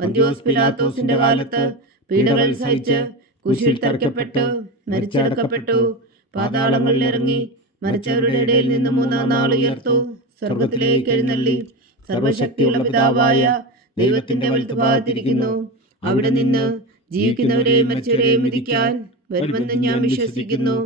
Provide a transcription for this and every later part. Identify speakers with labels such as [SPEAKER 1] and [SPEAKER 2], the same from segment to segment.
[SPEAKER 1] പന്തിയോസ് പിലാത്തോസിന്റെ കാലത്ത് പീഡകൾ സഹിച്ച് കുശിയിൽ തറയ്ക്കപ്പെട്ടു മരിച്ചടക്കപ്പെട്ടു. പാതാളങ്ങളിൽ ഇറങ്ങി മരിച്ചവരുടെ ഇടയിൽ നിന്ന് മൂന്നാം നാൾ ഉയർത്തു. സ്വർഗത്തിലേക്ക് എഴുന്നള്ളി. സർവശക്തിയുള്ള പിതാവായ ദൈവത്തിന്റെ വലത്തുഭാഗത്തിരിക്കുന്നു. അവിടെ നിന്ന് ജീവിക്കുന്നവരെയും മരിച്ചവരെയും വിധിക്കാൻ വരുമെന്ന് ഞാൻ വിശ്വസിക്കുന്നു.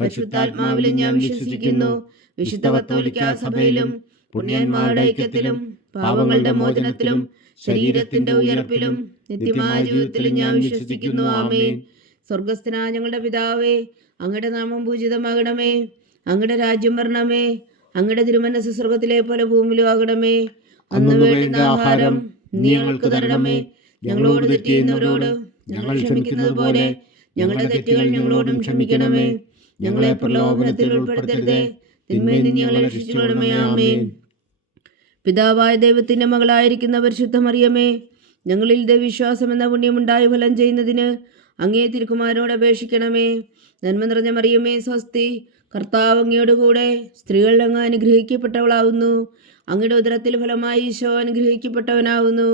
[SPEAKER 1] പരിശുദ്ധാത്മാവിലും ഞാൻ വിശ്വസിക്കുന്നു. വിശുദ്ധ കത്തോലിക്ക സഭയിലും പുണ്യന്മാരുടെ ഐക്യത്തിലും പാവങ്ങളുടെ മോചനത്തിലും ശരീരത്തിന്റെ ഉയർപ്പിലും നിത്യമായ ജീവിതത്തിലും ഞാൻ വിശ്വസിക്കുന്നു. ആമേൻ. സ്വർഗസ്ഥനായ ഞങ്ങളുടെ പിതാവേ അങ്ങയുടെ നാമം പൂജിതമാകണമേ. അങ്ങയുടെ രാജ്യം വരണമേ. അങ്ങയുടെ തിരുമനസ് സ്വർഗത്തിലെ പോലെ ഭൂമിയിലും ആകണമേ. അന്ന് വേണ്ടുന്ന ആഹാരം നീ ഞങ്ങൾക്ക് തരണമേ. ഞങ്ങളോട് തെറ്റ് ചെയ്യുന്നവരോട് ഞങ്ങൾ ക്ഷമിക്കുന്നത് പോലെ ഞങ്ങളുടെ തെറ്റുകൾ ഞങ്ങളോടും ക്ഷമിക്കണമേ. ഞങ്ങളെ പ്രലോഭനത്തിൽ ഉൾപ്പെടുത്തരുതേ. തിന്മയിൽ നിന്ന് ഞങ്ങളെ രക്ഷിച്ചുകൊള്ളണമേ. ആമേൻ. പിതാവായ ദൈവത്തിന്റെ മകളായിരിക്കുന്ന പരിശുദ്ധ മറിയമേ ഞങ്ങളിൽ ദൈവവിശ്വാസം എന്ന പുണ്യമുണ്ടായി ഫലം ചെയ്യുന്നതിന് അങ്ങേ തിരുക്കുമാരോട് അപേക്ഷിക്കണമേ. നന്മ നിറഞ്ഞ മറിയമേ സ്വസ്തി കർത്താവ് അങ്ങയോട് കൂടെ സ്ത്രീകൾ അങ്ങ് അനുഗ്രഹിക്കപ്പെട്ടവളാവുന്നു. അങ്ങയുടെ ഉദരത്തിൽ ഫലമായി ഈശോ അനുഗ്രഹിക്കപ്പെട്ടവനാവുന്നു.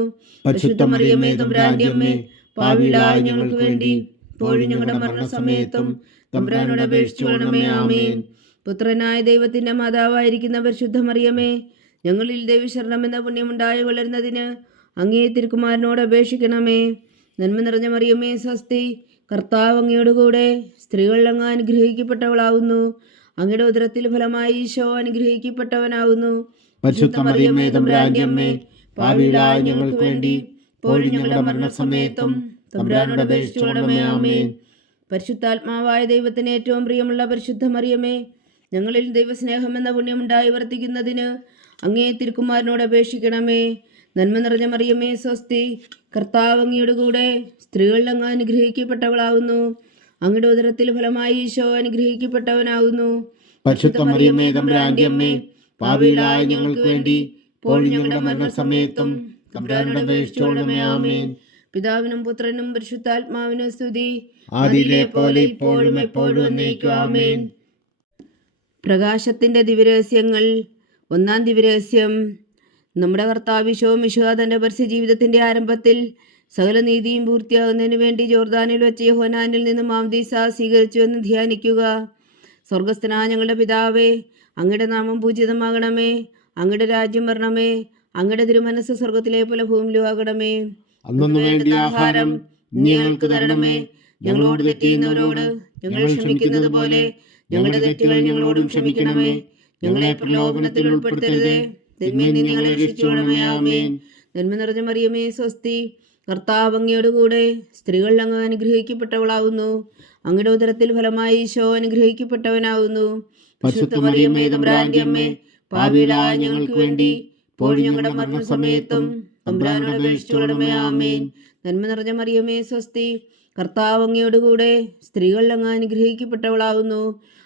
[SPEAKER 1] പരിശുദ്ധ മറിയമേ തമ്പുരാന്റെ അമ്മേ പാവിളായ ഞങ്ങൾക്ക് വേണ്ടി ഇപ്പോഴും ഞങ്ങളുടെ മരണസമയത്തും തമ്പുരാനോട് അപേക്ഷിച്ചു കൊള്ളണമേ. ആമേൻ. പുത്രനായ ദൈവത്തിന്റെ മാതാവായിരിക്കുന്ന പരിശുദ്ധ മറിയമേ ഞങ്ങളിൽ ദേവിശരണം എന്ന പുണ്യമുണ്ടായി വളരുന്നതിന് അങ്ങേ തിരുക്കുമാരനോട് അപേക്ഷിക്കണമേ. നന്മ നിറഞ്ഞ മറിയമ്മേ സ്വസ്തി കർത്താവ് അങ്ങയോട് കൂടെ സ്ത്രീകൾ അങ്ങ് അനുഗ്രഹിക്കപ്പെട്ടവളാവുന്നു. അങ്ങയുടെ ഉദരത്തിൽ ഫലമായി ഈശോ അനുഗ്രഹിക്കപ്പെട്ടവനാവുന്നു.
[SPEAKER 2] പരിശുദ്ധ മറിയമ്മേ ഞങ്ങൾക്ക് വേണ്ടി ഞങ്ങളുടെ മരണസമയത്തും തമ്പുരാനോട് അപേക്ഷിച്ചോടമേ ആമേൻ.
[SPEAKER 1] പരിശുദ്ധാത്മാവായ ദൈവത്തിന് ഏറ്റവും പ്രിയമുള്ള പരിശുദ്ധ മറിയമേ ഞങ്ങളിൽ ദൈവസ്നേഹം എന്ന പുണ്യമുണ്ടായി വർത്തിക്കുന്നതിന് അങ്ങേ തിരുക്കുമാരനോട് അപേക്ഷിക്കണമേ. നന്മ നിറഞ്ഞ മറിയമേ സ്വസ്തി. കർത്താവ് അങ്ങയുടെ കൂടെ സ്ത്രീകളിൽ അങ്ങ് അനുഗ്രഹിക്കപ്പെട്ടവളാവുന്നു. അങ്ങയുടെ ഉദരത്തിൽ ഫലമായി ഈശോ അനുഗ്രഹിക്കപ്പെട്ടവനാവുന്നു.
[SPEAKER 2] പരിശുദ്ധ മറിയമ്മേ പാപികളായ ഞങ്ങൾക്ക് വേണ്ടി ഞങ്ങളുടെ മരണസമയത്തും തമ്പുരാനോട് അപേക്ഷിച്ചോടമേ ആമേൻ.
[SPEAKER 1] പിതാവിനും പുത്രനും പരിശുദ്ധാത്മാവിനും സ്തുതി.
[SPEAKER 2] ആദിയിലെ പോലെ ഇപ്പോഴും എപ്പോഴും എന്നേക്കും ആമേൻ.
[SPEAKER 1] പ്രകാശത്തിന്റെ ദിവരഹസ്യങ്ങൾ ഒന്നാം ദിവ്യരഹസ്യം. നമ്മുടെ കർത്താവ് കർത്താവിശോ മിശുഹ തന്റെ പരസ്യ ജീവിതത്തിന്റെ ആരംഭത്തിൽ സകല നീതിയും പൂർത്തിയാകുന്നതിന് വേണ്ടി ജോർദാനിൽ വെച്ച് യഹോനാനിൽ നിന്ന് മാംദീസ സ്വീകരിച്ചു എന്ന് ധ്യാനിക്കുക. സ്വർഗസ്ഥനാ ഞങ്ങളുടെ പിതാവേ അങ്ങയുടെ നാമം പൂജിതമാകണമേ അങ്ങയുടെ രാജ്യം വരണമേ അങ്ങയുടെ തിരുമനസ് സ്വർഗത്തിലെ പോലെ ഭൂമിയിലും ആകണമേ
[SPEAKER 2] അന്നു ആഹാരം ഞങ്ങൾക്ക് തരണമേ. ഞങ്ങളോട് തെറ്റിയുന്നവരോട് ഞങ്ങൾ ക്ഷമിക്കുന്നത് പോലെ ഞങ്ങളുടെ തെറ്റുകൾ ഞങ്ങളോടും ക്ഷമിക്കണമേ. ഞങ്ങളെ പ്രലോഭനത്തിൽ ഉൾപ്പെടുത്തരുതേ. തിന്മയിൽ നിന്ന് ഞങ്ങളെ രക്ഷിച്ചോളമേ ആമേൻ.
[SPEAKER 1] നന്മ നിറഞ്ഞ മറിയമേ സ്വസ്തി. കർത്താവ് അങ്ങയോട് കൂടെ സ്ത്രീകൾ അങ്ങ് അനുഗ്രഹിക്കപ്പെട്ടവളാവുന്നു. അങ്ങയുടെ ഉദരത്തിൽ ഫലമായി ഈശോ അനുഗ്രഹിക്കപ്പെട്ടവനാവുന്നു.
[SPEAKER 2] പരിശുദ്ധ മറിയമ്മേ തമ്പുരാന്റെ അമ്മേ പാവിളായ ഞങ്ങൾക്ക് വേണ്ടി ഇപ്പോഴും ഞങ്ങളുടെ മരണസമയത്തും തമ്പുരാനോട് അപേക്ഷിച്ചോളമേ ആമേൻ.
[SPEAKER 1] നന്മ നിറഞ്ഞ മറിയമേ സ്വസ്തി. കർത്താവ് അങ്ങയോട് കൂടെ സ്ത്രീകളിൽ അങ്ങ് അനുഗ്രഹിക്കപ്പെട്ടവളാവുന്നു.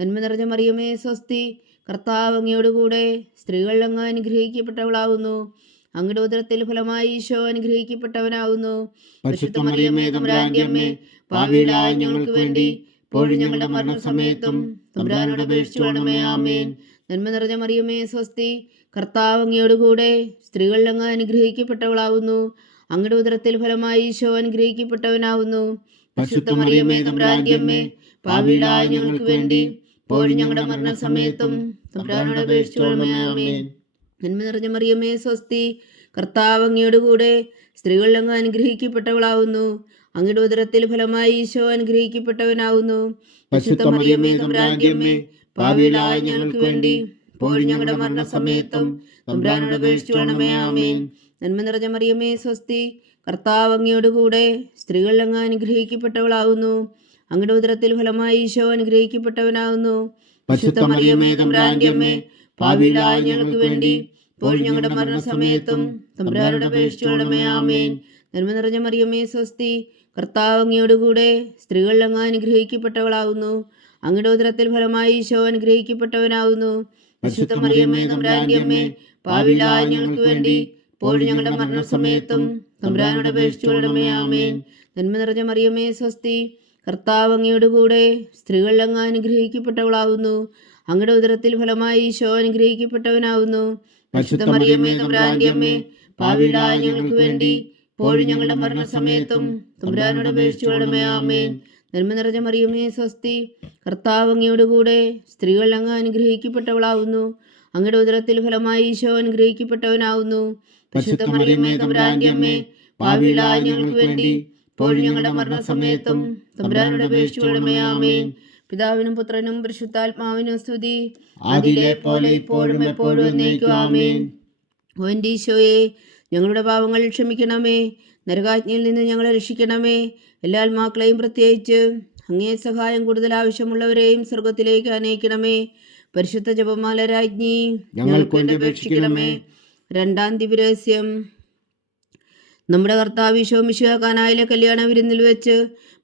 [SPEAKER 1] നന്മ നിറഞ്ഞ മറിയമേ സ്വസ്തി. കർത്താവ് അങ്ങയോടുകൂടെ സ്ത്രീകൾ അങ്ങ് അനുഗ്രഹിക്കപ്പെട്ടവളാവുന്നു. അങ്ങയുടെ ഉദരത്തിൽ ഫലമായി ഈശോ അനുഗ്രഹിക്കപ്പെട്ടവനാവുന്നു.
[SPEAKER 2] പരിശുദ്ധ മറിയമേ തമ്പുരാന്റെ അമ്മേ പാപികളായ ഞങ്ങൾക്ക് വേണ്ടി ഇപ്പോഴും ഞങ്ങളുടെ മരണസമയത്തും തമ്പുരാനോട് അപേക്ഷിച്ചുകൊള്ളണമേ ആമേൻ.
[SPEAKER 1] നന്മ നിറഞ്ഞ മറിയമേ സ്വസ്തി. കർത്താവ് അങ്ങയോടുകൂടെ സ്ത്രീകൾ അങ്ങ് അനുഗ്രഹിക്കപ്പെട്ടവളാവുന്നു. അങ്ങയുടെ ഉദരത്തിൽ ഫലമായി ഈശോ അനുഗ്രഹിക്കപ്പെട്ടവനാവുന്നു.
[SPEAKER 2] പരിശുദ്ധ മറിയമേ തമ്പുരാന്റെ അമ്മേ പാപികളായ ഞങ്ങൾക്ക് വേണ്ടി ഇപ്പോഴും ഞങ്ങളുടെ മരണസമയത്തും തമ്പുരാനോട് അപേക്ഷിച്ചുകൊള്ളണമേ
[SPEAKER 1] നന്മ നിറഞ്ഞ മറിയമ്മേ സ്വസ്തി. കർത്താവ് അങ്ങയോടുകൂടെ സ്ത്രീകളിൽ അങ്ങ് അനുഗ്രഹിക്കപ്പെട്ടവളാവുന്നു. അങ്ങയുടെ ഉദരത്തിൽ ഫലമായി ഈശോ അനുഗ്രഹിക്കപ്പെട്ടവനാവുന്നു.
[SPEAKER 2] പരിശുദ്ധ മറിയമേ തമ്പുരാന്റെ അമ്മേ പാപികളായ ഞങ്ങൾക്ക് വേണ്ടി ഇപ്പോഴും ഞങ്ങളുടെ മരണസമയത്തും തമ്പുരാനോട് അപേക്ഷിച്ചുകൊള്ളണമേ ആമേൻ.
[SPEAKER 1] നന്മ നിറഞ്ഞ മറിയമ്മേ സ്വസ്തി. കർത്താവ് അങ്ങയോടുകൂടെ സ്ത്രീകളിൽ അങ്ങ് അനുഗ്രഹിക്കപ്പെട്ടവളാവുന്നു. അങ്ങയുടെ ഉദരത്തിൽ ഫലമായി ഈശോ അനുഗ്രഹിക്കപ്പെട്ടവനാകുന്നു.
[SPEAKER 2] പരിശുദ്ധ മറിയമേ തമ്പുരാന്റെ അമ്മേ ഞങ്ങൾക്ക് വേണ്ടി ഇപ്പോഴും ഞങ്ങളുടെ മരണസമയത്തും തമ്പുരാനോട് അപേക്ഷിച്ചുകൊള്ളണമേ ആമേൻ.
[SPEAKER 1] നന്മ നിറഞ്ഞ മറിയമേ സ്വസ്തി കർത്താവ് അങ്ങയോടുകൂടെ സ്ത്രീകളിൽ അങ്ങ് അനുഗ്രഹിക്കപ്പെട്ടവളാവുന്നു. അങ്ങയുടെ ഉദരത്തിൽ ഫലമായി ഈശോ അനുഗ്രഹിക്കപ്പെട്ടവനാവുന്നു.
[SPEAKER 2] വിശുദ്ധ മറിയമ്മേ തമ്പുരാന്റെ അമ്മേ പാപികളായ ഞങ്ങൾക്ക് വേണ്ടി ഇപ്പോഴും ഞങ്ങളുടെ മരണസമയത്തും തമ്പുരാനോട് അപേക്ഷിച്ചുകൊള്ളമേ ആമേൻ.
[SPEAKER 1] നന്മ നിറഞ്ഞ മറിയമ്മേ സ്വസ്തി കർത്താവ് അങ്ങയോടുകൂടെ സ്ത്രീകൾ അങ്ങ് അനുഗ്രഹിക്കപ്പെട്ടവളാവുന്നു. അങ്ങയുടെ ഉദരത്തിൽ ഫലമായി ഈശോ അനുഗ്രഹിക്കപ്പെട്ടവനാവുന്നു.
[SPEAKER 2] പരിശുദ്ധ മറിയമേ തമ്പുരാന്റെ അമ്മേ പാപികളായ ഞങ്ങൾക്ക് വേണ്ടി ഇപ്പോഴും ഞങ്ങളുടെ മരണസമയത്തും തമ്പുരാനോട് അപേക്ഷിച്ചുകൊള്ളണമേ ആമേൻ.
[SPEAKER 1] നന്മ നിറഞ്ഞ മറിയമേ സ്വസ്തി കർത്താവ് അങ്ങയോടുകൂടെ സ്ത്രീകൾ അങ്ങ് അനുഗ്രഹിക്കപ്പെട്ടവളാവുന്നു. അങ്ങയുടെ ഉദരത്തിൽ ഫലമായി ഈശോ അനുഗ്രഹിക്കപ്പെട്ടവനാവുന്നു.
[SPEAKER 2] പരിശുദ്ധ മറിയമേ തമ്പുരാന്റെ അമ്മേ പാപികളായ ഞങ്ങൾക്ക് വേണ്ടി ഇപ്പോഴും ഞങ്ങളുടെ മരണസമയത്തും തമ്പുരാനോട് അപേക്ഷിച്ചുകൊള്ളണമേ ആമേൻ.
[SPEAKER 1] പിതാവിനും പുത്രനും പരിശുദ്ധാത്മാവിനും സ്തുതി.
[SPEAKER 2] അതിലെ പോലെ ഇപ്പോഴും എപ്പോഴും ആമേൻ.
[SPEAKER 1] ഓ ഞങ്ങളുടെ പാവങ്ങൾ ക്ഷമിക്കണമേ. നരകാജ്ഞയിൽ നിന്ന് ഞങ്ങളെ രക്ഷിക്കണമേ. എല്ലാ ആത്മാക്കളെയും പ്രത്യേകിച്ച് അങ്ങേ സഹായം കൂടുതൽ ആവശ്യമുള്ളവരെയും സ്വർഗത്തിലേക്ക് അനയിക്കണമേ പരിശുദ്ധ ജപമാല രാജ്ഞി
[SPEAKER 2] ഞങ്ങൾക്ക് വേണ്ടി അപേക്ഷിക്കണമേ.
[SPEAKER 1] രണ്ടാം ദിവരഹസ്യം നമ്മുടെ കർത്താവ് ഈശോ മിശോ കാനായിലെ കല്യാണ വിരുന്നിൽ വെച്ച്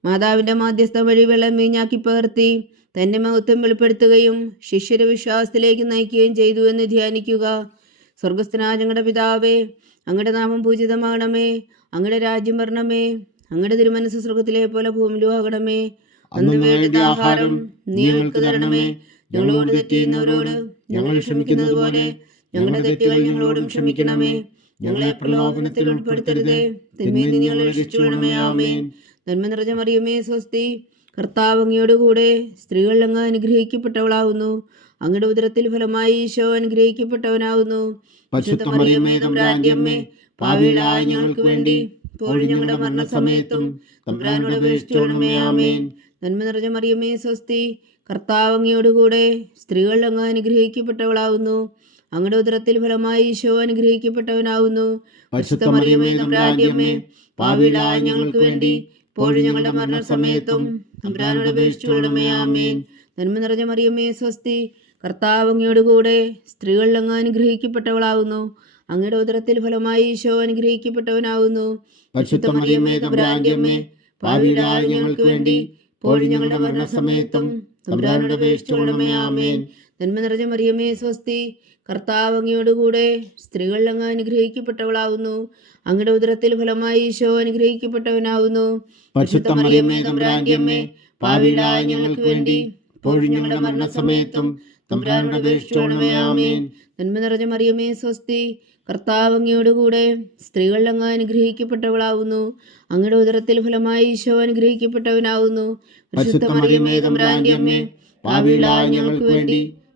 [SPEAKER 1] മാതാവിന്റെ മാധ്യസ്ഥ വഴി വെള്ളം വീഞ്ഞാക്കി പകർത്തി തന്റെ മഹത്വം വെളിപ്പെടുത്തുകയും ശിഷ്യരെ വിശ്വാസത്തിലേക്ക് നയിക്കുകയും ചെയ്തു എന്ന് ധ്യാനിക്കുക. സ്വർഗസ്ഥനാജങ്ങളുടെ പിതാവേ അങ്ങയുടെ നാമം പൂജിതമാകണമേ അങ്ങയുടെ രാജ്യം വരണമേ അങ്ങയുടെ തിരുമനസ് സ്വർഗത്തിലെ പോലെ ഭൂമിയിലും ആകണമേ.
[SPEAKER 2] അന്ന് വേണ്ടത് ആഹാരം നീ ഞങ്ങൾക്ക് തരണമേ. ഞങ്ങളോട് തെറ്റിയുന്നവരോട് ഞങ്ങൾ ക്ഷമിക്കുന്നത് പോലെ ഞങ്ങളുടെ തെറ്റുകൾ ഞങ്ങളോടും ക്ഷമിക്കണമേ. ഞങ്ങളെ പ്രലോഭനത്തിൽ ഉൾപ്പെടുത്തരുതേ. തിന്മയിൽ ഞങ്ങളെ രക്ഷിച്ചുകൊള്ളണമേ ആമേൻ.
[SPEAKER 1] നന്മ നിറഞ്ഞ മറിയമേ സ്വസ്തി. കർത്താവ് അങ്ങയോടുകൂടെ സ്ത്രീകൾ അങ്ങ് അനുഗ്രഹിക്കപ്പെട്ടവളാവുന്നു. അങ്ങയുടെ ഉദരത്തിൽ ഫലമായി ഈശോ അനുഗ്രഹിക്കപ്പെട്ടവനാവുന്നു.
[SPEAKER 2] അമ്മേ ഞങ്ങൾക്ക് വേണ്ടി ഇപ്പോഴും ഞങ്ങളുടെ മരണസമയത്തും തമ്പുരാനോട് ആമേൻ.
[SPEAKER 1] നന്മ നിറഞ്ഞ മറിയമേ സ്വസ്തി. കർത്താവ് അങ്ങയോടുകൂടെ സ്ത്രീകൾ അങ്ങ് അനുഗ്രഹിക്കപ്പെട്ടവളാവുന്നു. അങ്ങയുടെ ഉദരത്തിൽ ഫലമായി ഈശോ അനുഗ്രഹിക്കപ്പെട്ടവനാവുന്നു.
[SPEAKER 2] മറിയമേ ഞങ്ങൾക്ക് വേണ്ടി ഇപ്പോഴും ഞങ്ങളുടെ മരണസമയത്തും തമ്പുരാനോട് അപേക്ഷിച്ചുകൊള്ളണമേ ആമേൻ.
[SPEAKER 1] നന്മ നിറഞ്ഞ മറിയമ്മേ സ്വസ്തി കർത്താവ് അങ്ങയോടുകൂടെ സ്ത്രീകളിൽ അങ്ങ് അനുഗ്രഹിക്കപ്പെട്ടവളാവുന്നു. അങ്ങയുടെ ഉദരത്തിൽ ഫലമായി ഈശോ അനുഗ്രഹിക്കപ്പെട്ടവനാവുന്നു.
[SPEAKER 2] പരിശുദ്ധ ഞങ്ങൾക്ക് വേണ്ടി ഇപ്പോഴും ഞങ്ങളുടെ മരണസമയത്തും തമ്പുരാനോട് അപേക്ഷിച്ചുകൊള്ളണമേ ആമേൻ.
[SPEAKER 1] നന്മ നിറഞ്ഞ മറിയമേ സ്വസ്തി. കർത്താവ് അങ്ങയോടുകൂടെ സ്ത്രീകൾ അങ്ങ് അനുഗ്രഹിക്കപ്പെട്ടവളാവുന്നു. അങ്ങയുടെ ഉദരത്തിൽ ഫലമായി ഈശോ അനുഗ്രഹിക്കപ്പെട്ടവനാവുന്നു.
[SPEAKER 2] പരിശുദ്ധ മറിയമേ തമ്പുരാന്റെ അമ്മേ പാപികളായ ഞങ്ങൾക്ക് വേണ്ടി ഇപ്പോഴും ഞങ്ങളുടെ മരണസമയത്തും തമ്പുരാനോട് അപേക്ഷിച്ചുകൊള്ളണമേ ആമേൻ.
[SPEAKER 1] നന്മ നിറഞ്ഞ മറിയമേ സ്വസ്തി. കർത്താവ് അങ്ങയോടുകൂടെ സ്ത്രീകളിൽ അങ്ങ് അനുഗ്രഹിക്കപ്പെട്ടവളാവുന്നു. അങ്ങയുടെ ഉദരത്തിൽ ഫലമായി ഈശോ അനുഗ്രഹിക്കപ്പെട്ടവനാവുന്നു.
[SPEAKER 2] പരിശുദ്ധ മറിയമേ തമ്പുരാന്റെ അമ്മേ പാപികളായ ഞങ്ങൾക്ക് വേണ്ടി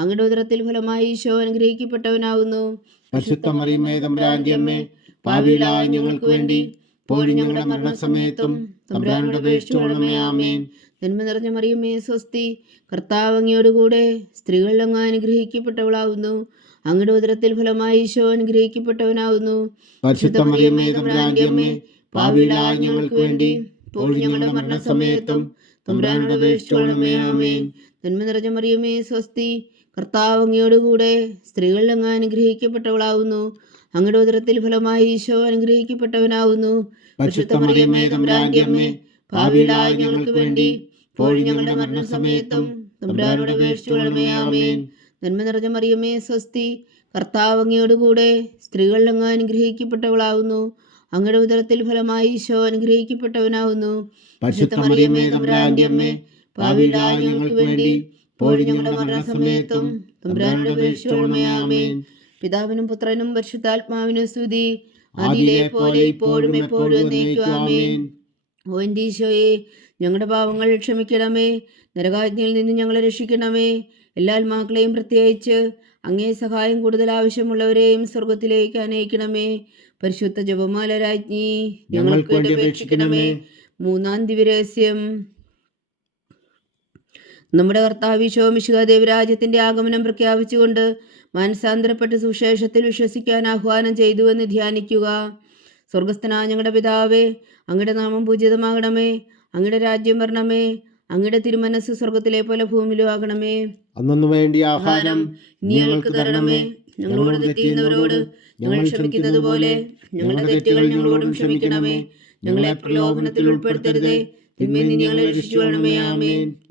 [SPEAKER 1] അങ്ങയുടെ ഉദരത്തിൽ ഫലമായി ഈശോ അനുഗ്രഹിക്കപ്പെട്ടവനാവുന്നു.
[SPEAKER 2] പരിശുദ്ധ മറിയമേ തമ്പുരാന്റെ അമ്മേ പാപികളായ ഞങ്ങൾക്ക് വേണ്ടി ഞങ്ങളുടെ മരണസമയത്തും തമ്പുരാനോട് അപേക്ഷിച്ചുകൊള്ളണമേ ആമേൻ.
[SPEAKER 1] നന്മ നിറഞ്ഞ മറിയമേ സ്വസ്തി കർത്താവ് അങ്ങയോടുകൂടെ സ്ത്രീകളിൽ അങ്ങ് അനുഗ്രഹിക്കപ്പെട്ടവളാവുന്നു. അങ്ങയുടെ ഉദരത്തിൽ ഫലമായി ഈശോ അനുഗ്രഹിക്കപ്പെട്ടവനാവുന്നു.
[SPEAKER 2] പരിശുദ്ധ മറിയമേ തമ്പുരാന്റെ അമ്മേ പാവികളായ ഞങ്ങൾക്ക് വേണ്ടി ഞങ്ങളുടെ മരണസമയത്തും തമ്പുരാനോട് അപേക്ഷിച്ചോളമേ ആമേൻ.
[SPEAKER 1] നന്മ നിറഞ്ഞ മറിയമേ സ്വസ്തി കർത്താവ് അങ്ങയോടുകൂടെ സ്ത്രീകളിൽ അങ്ങ് അനുഗ്രഹിക്കപ്പെട്ടവളാവുന്നു. അങ്ങയുടെ ഉദരത്തിൽ ഫലമായി ഈശോ അനുഗ്രഹിക്കപ്പെട്ടവനാവുന്നു.
[SPEAKER 2] പരിശുദ്ധ മറിയമ്മേ തമ്പുരാന്റെ അമ്മേ പാവികളായ ഞങ്ങൾക്ക് വേണ്ടി ഇപ്പോഴും ഞങ്ങളുടെ മരണസമയത്തും തമ്പുരാനോട് അപേക്ഷിച്ചോളമേ
[SPEAKER 1] നന്മ നിറഞ്ഞ മറിയമേ സ്വസ്തി കർത്താവ് അങ്ങയോടുകൂടെ സ്ത്രീകളിൽ അങ്ങ് അനുഗ്രഹിക്കപ്പെട്ടവളാവുന്നു. അങ്ങയുടെ ഉദരത്തിൽ ഫലമായി ഈശോ അനുഗ്രഹിക്കപ്പെട്ടവനാവുന്നു.
[SPEAKER 2] പരിശുദ്ധ മറിയമ്മേ തമ്പുരാന്റെ അമ്മേ പാവികളായ ഞങ്ങൾക്ക് വേണ്ടി ഇപ്പോഴും ഞങ്ങളുടെ മരണസമയത്തും തമ്പുരാനോട് അപേക്ഷിച്ചോളമേ ആമേൻ.
[SPEAKER 1] പിതാവിനും പുത്രനും പരിശുദ്ധാത്മാവിനും സ്തുതി.
[SPEAKER 2] അതിലെ പോലെ ഇപ്പോഴും എപ്പോഴും എന്നേക്കും ആമേൻ.
[SPEAKER 1] ഓ എന്റെ ഈശോയെ ഞങ്ങളുടെ പാവങ്ങൾ ക്ഷമിക്കണമേ. നരകാജ്ഞയിൽ നിന്ന് ഞങ്ങളെ രക്ഷിക്കണമേ. എല്ലാ ആത്മാക്കളെയും പ്രത്യേകിച്ച് അങ്ങേ സഹായം കൂടുതൽ ആവശ്യമുള്ളവരെയും സ്വർഗത്തിലേക്ക് അനയിക്കണമേ. പരിശുദ്ധ ജപമാല രാജ്ഞി
[SPEAKER 2] ഞങ്ങൾക്ക് വേണ്ടി അപേക്ഷിക്കണമേ.
[SPEAKER 1] മൂന്നാം ദിവരഹസ്യം നമ്മുടെ കർത്താവ് ശോമിശിക ദേവരാജ്യത്തിന്റെ ആഗമനം പ്രഖ്യാപിച്ചുകൊണ്ട് മാനസാന്തരപ്പെട്ട് സുശേഷത്തിൽ വിശ്വസിക്കാൻ ആഹ്വാനം ചെയ്തുവെന്ന് ധ്യാനിക്കുക. സ്വർഗസ്ഥനായ ഞങ്ങളുടെ പിതാവേ അങ്ങയുടെ നാമം പൂജിതമാകണമേ അങ്ങയുടെ രാജ്യം വരണമേ അങ്ങയുടെ തിരുമനസ് സ്വർഗത്തിലെ പോലെ ഭൂമിയിലും ആകണമേ.
[SPEAKER 2] അന്നു വേണ്ടി ആഹാരം
[SPEAKER 1] ഞങ്ങൾക്ക് തരണമേ. ഞങ്ങളോട് തെറ്റിയുന്നവരോട് ഞങ്ങൾ ക്ഷമിക്കുന്നത് പോലെ ഞങ്ങളുടെ തെറ്റുകൾ ഞങ്ങളോടും ക്ഷമിക്കണമേ. ഞങ്ങളെ പ്രലോഭനത്തിൽ ഉൾപ്പെടുത്തരുതേ. തിന്മയിൽ നിന്ന് ഞങ്ങളെ രക്ഷിച്ചു വേണമേ ആമേൻ.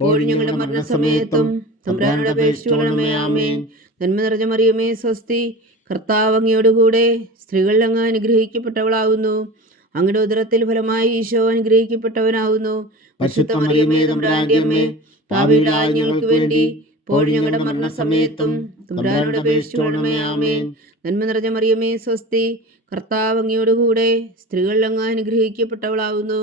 [SPEAKER 1] ഇപ്പോൾ ഞങ്ങളുടെ മരണസമയത്തും തമ്പ്രാനോട് അപേക്ഷിച്ചുകൊള്ളണമേ ആമേൻ. നന്മ നിറഞ്ഞ മറിയമേ സ്വസ്തി. കർത്താവ് അങ്ങയോടുകൂടെ സ്ത്രീകൾ അങ്ങ് അനുഗ്രഹിക്കപ്പെട്ടവളാവുന്നു. അങ്ങയുടെ ഉദരത്തിൽ ഫലമായി ഈശോ അനുഗ്രഹിക്കപ്പെട്ടവനാവുന്നു.
[SPEAKER 2] പരിശുദ്ധ മറിയമേ തമ്പുരാന്റെ അമ്മേ
[SPEAKER 1] പാവികളായ ഞങ്ങൾക്ക് വേണ്ടി ഇപ്പോഴും ഞങ്ങളുടെ മരണസമയത്തും തമ്പുരാനോട് അപേക്ഷിച്ചുകൊള്ളണമേ ആമേൻ. നന്മ നിറഞ്ഞ മറിയമേ സ്വസ്തി. കർത്താവ് അങ്ങയോടുകൂടെ സ്ത്രീകൾ അങ്ങ് അനുഗ്രഹിക്കപ്പെട്ടവളാവുന്നു.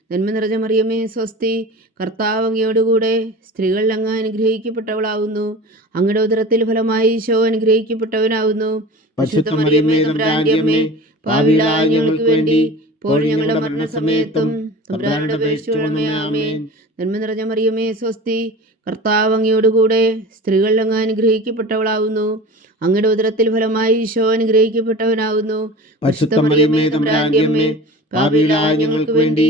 [SPEAKER 1] നന്മ നിറഞ്ഞ മറിയമേ സ്വസ്തി. കർത്താവ് അങ്ങയോടുകൂടെ സ്ത്രീകൾ അങ്ങ് അനുഗ്രഹിക്കപ്പെട്ടവളാവുന്നു. അങ്ങയുടെ ഉദരത്തിൽ ഫലമായി ഈശോ അനുഗ്രഹിക്കപ്പെട്ടവനാവുന്നു.
[SPEAKER 2] പരിശുദ്ധ മറിയമേ തമ്പുരാന്റെ അമ്മേ പാവികളായ ഞങ്ങൾക്ക് വേണ്ടി ഇപ്പോൾ ഞങ്ങളുടെ മരണസമയത്തും തമ്പുരാനോട് ആമേൻ.
[SPEAKER 1] നന്മ നിറഞ്ഞ മറിയമേ സ്വസ്തി. കർത്താവ് അങ്ങയോടുകൂടെ സ്ത്രീകൾ അങ്ങ് അനുഗ്രഹിക്കപ്പെട്ടവളാവുന്നു. അങ്ങയുടെ ഉദരത്തിൽ ഫലമായി ഈശോ അനുഗ്രഹിക്കപ്പെട്ടവനാവുന്നു.
[SPEAKER 2] പരിശുദ്ധ മറിയമേ തമ്പുരാന്റെ അമ്മേ പാപികളായ ഞങ്ങൾക്ക് വേണ്ടി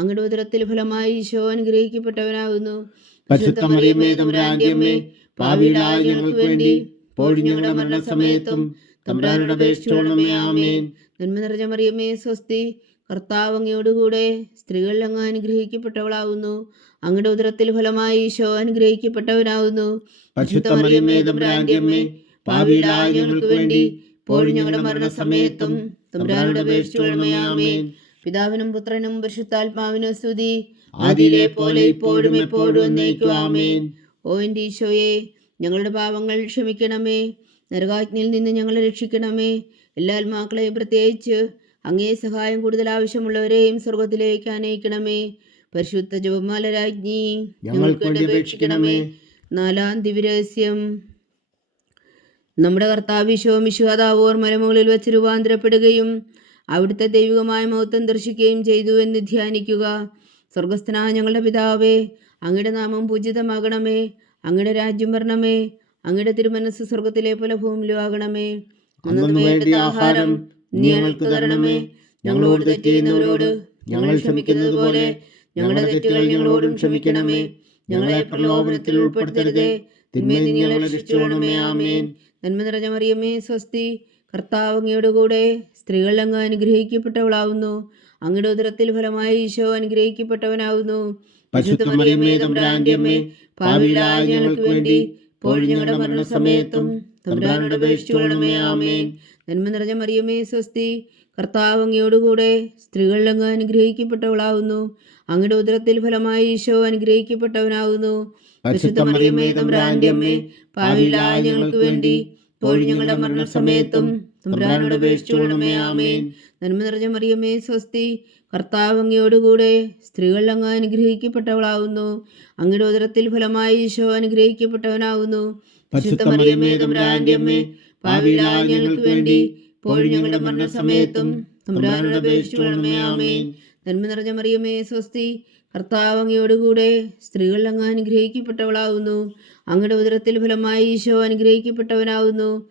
[SPEAKER 1] അങ്ങയുടെ ഉദരത്തിൽ ഫലമായി ഈശോ അനുഗ്രഹിക്കപ്പെട്ടവനാകുന്നു.
[SPEAKER 2] അമ്മേ ഞങ്ങൾക്ക് വേണ്ടി ഇപ്പോൾ ഞങ്ങളുടെ മരണസമയത്തും തമ്പുരാനോട് അപേക്ഷിച്ചുകൊള്ളണമേ ആമേൻ.
[SPEAKER 1] നന്മ നിറഞ്ഞ മറിയമേ സ്വസ്തി കർത്താവ് അങ്ങയോടുകൂടെ സ്ത്രീകൾ അങ്ങ് അനുഗ്രഹിക്കപ്പെട്ടവളാവുന്നു അങ്ങയുടെ ഉദരത്തിൽ ഫലമായി ഈശോ അനുഗ്രഹിക്കപ്പെട്ടവനാകുന്നു.
[SPEAKER 2] ഞങ്ങൾക്ക് വേണ്ടി ഞങ്ങളുടെ മരണസമയത്തും തമ്പുരാനോട് അപേക്ഷിച്ചുകൊള്ളണമേ ആമേൻ.
[SPEAKER 1] പിതാവിനും പുത്രനും പരിശുദ്ധാത്മാവിനും സ്തുതി.
[SPEAKER 2] ആദിയിലെ പോലെ ഇപ്പോഴും എപ്പോഴും എന്നേക്കും ആമേൻ.
[SPEAKER 1] ഓ എന്റെ ഈശോയെ ഞങ്ങളുടെ പാവങ്ങൾ ക്ഷമിക്കണമേ. നരകാജ്ഞയിൽ നിന്ന് ഞങ്ങളെ രക്ഷിക്കണമേ. എല്ലാ ആത്മാക്കളെയും പ്രത്യേകിച്ച് അങ്ങേ സഹായം കൂടുതൽ ആവശ്യമുള്ളവരെയും സ്വർഗത്തിലേക്ക് അനയിക്കണമേ. പരിശുദ്ധ ജപമാല രാജ്ഞി
[SPEAKER 2] ഞങ്ങൾക്ക് അപേക്ഷിക്കണമേ.
[SPEAKER 1] നാലാം ദിവ്യരഹസ്യം നമ്മുടെ കർത്താവിശോ മിശുഹാതാവോർ മലമുകളിൽ വെച്ച് രൂപാന്തരപ്പെടുകയും അവിടുത്തെ ദൈവികമായ മഹത്വം ദർശിക്കുകയും ചെയ്തു എന്ന് ധ്യാനിക്കുക. സ്വർഗസ്ഥനായ ഞങ്ങളുടെ പിതാവേ അങ്ങയുടെ നാമം പൂജിതമാകണമേ അങ്ങയുടെ രാജ്യം വരണമേ അങ്ങയുടെ തിരുമനസ് സ്വർഗത്തിലെ പോലെ ഭൂമിയിലും ആകണമേ.
[SPEAKER 2] ആഹാരം നീ ഞങ്ങൾക്ക് തരണമേ. ഞങ്ങളോട് തെറ്റ് ചെയ്യുന്നവരോട് ഞങ്ങൾ ക്ഷമിക്കുന്നത് പോലെ ഞങ്ങളുടെ തെറ്റുകൾ ഞങ്ങളോടും ക്ഷമിക്കണമേ. ഞങ്ങളെ പ്രലോഭനത്തിൽ ഉൾപ്പെടുത്തരുതേ. തിന്മയിൽ നിന്ന് ഞങ്ങളെ രക്ഷിച്ചുകൊള്ളണമേ. ആമേൻ.
[SPEAKER 1] നന്മ നിറഞ്ഞ മറിയമ്മേ സ്വസ്തി. കർത്താവ് അങ്ങയുടെ കൂടെ സ്ത്രീകൾ അങ്ങ് അനുഗ്രഹിക്കപ്പെട്ടവളാവുന്നു. അങ്ങയുടെ ഉദരത്തിൽ ഫലമായ ഈശോ അനുഗ്രഹിക്കപ്പെട്ടവനാവുന്നു.
[SPEAKER 2] ഞങ്ങൾക്ക് വേണ്ടി ഞങ്ങളുടെ മരണസമയത്തും തമ്പുരാനോട് അപേക്ഷിച്ചുകൊള്ളണമേ ആമേൻ.
[SPEAKER 1] നന്മ നിറഞ്ഞ മറിയമേ സ്വസ്തി കർത്താവ് അങ്ങയോടുകൂടെ സ്ത്രീകൾ അങ്ങ് അനുഗ്രഹിക്കപ്പെട്ടവളാവുന്നു. അങ്ങയുടെ ഉദരത്തിൽ ഫലമായി ഈശോ അനുഗ്രഹിക്കപ്പെട്ടവനാവുന്നു.
[SPEAKER 2] പരിശുദ്ധ മറിയമ്മേ തമ്പുരാന്റെ അമ്മേ പാപികളായ ഞങ്ങൾക്ക് വേണ്ടി ഇപ്പോഴും ഞങ്ങളുടെ മരണസമയത്തും തമ്പുരാനോട് അപേക്ഷിച്ചുകൊള്ളണമേ ആമേൻ.
[SPEAKER 1] നന്മ നിറഞ്ഞ മറിയമ്മേ സ്വസ്തി. കർത്താവ് അങ്ങയോടുകൂടെ സ്ത്രീകൾ അങ്ങ് അനുഗ്രഹിക്കപ്പെട്ടവളാവുന്നു. അങ്ങയുടെ ഉദരത്തിൽ ഫലമായി ഈശോ അനുഗ്രഹിക്കപ്പെട്ടവനാവുന്നു.
[SPEAKER 2] പരിശുദ്ധ മറിയമ്മേ തമ്പുരാന്റെ അമ്മേ പാപികളായ ഞങ്ങൾക്ക് വേണ്ടി ഇപ്പോഴും ഞങ്ങളുടെ മരണസമയത്തും തമ്പുരാനോട് അപേക്ഷിച്ചുകൊള്ളണമേ ആമേൻ.
[SPEAKER 1] നന്മ നിറഞ്ഞ മറിയമ്മേ സ്വസ്തി. കർത്താവ് അങ്ങയോടുകൂടെ സ്ത്രീകൾ അങ്ങ് അനുഗ്രഹിക്കപ്പെട്ടവളാവുന്നു. അങ്ങയുടെ ഉദരത്തിൽ ഫലമായി ഈശോ അനുഗ്രഹിക്കപ്പെട്ടവനാവുന്നു.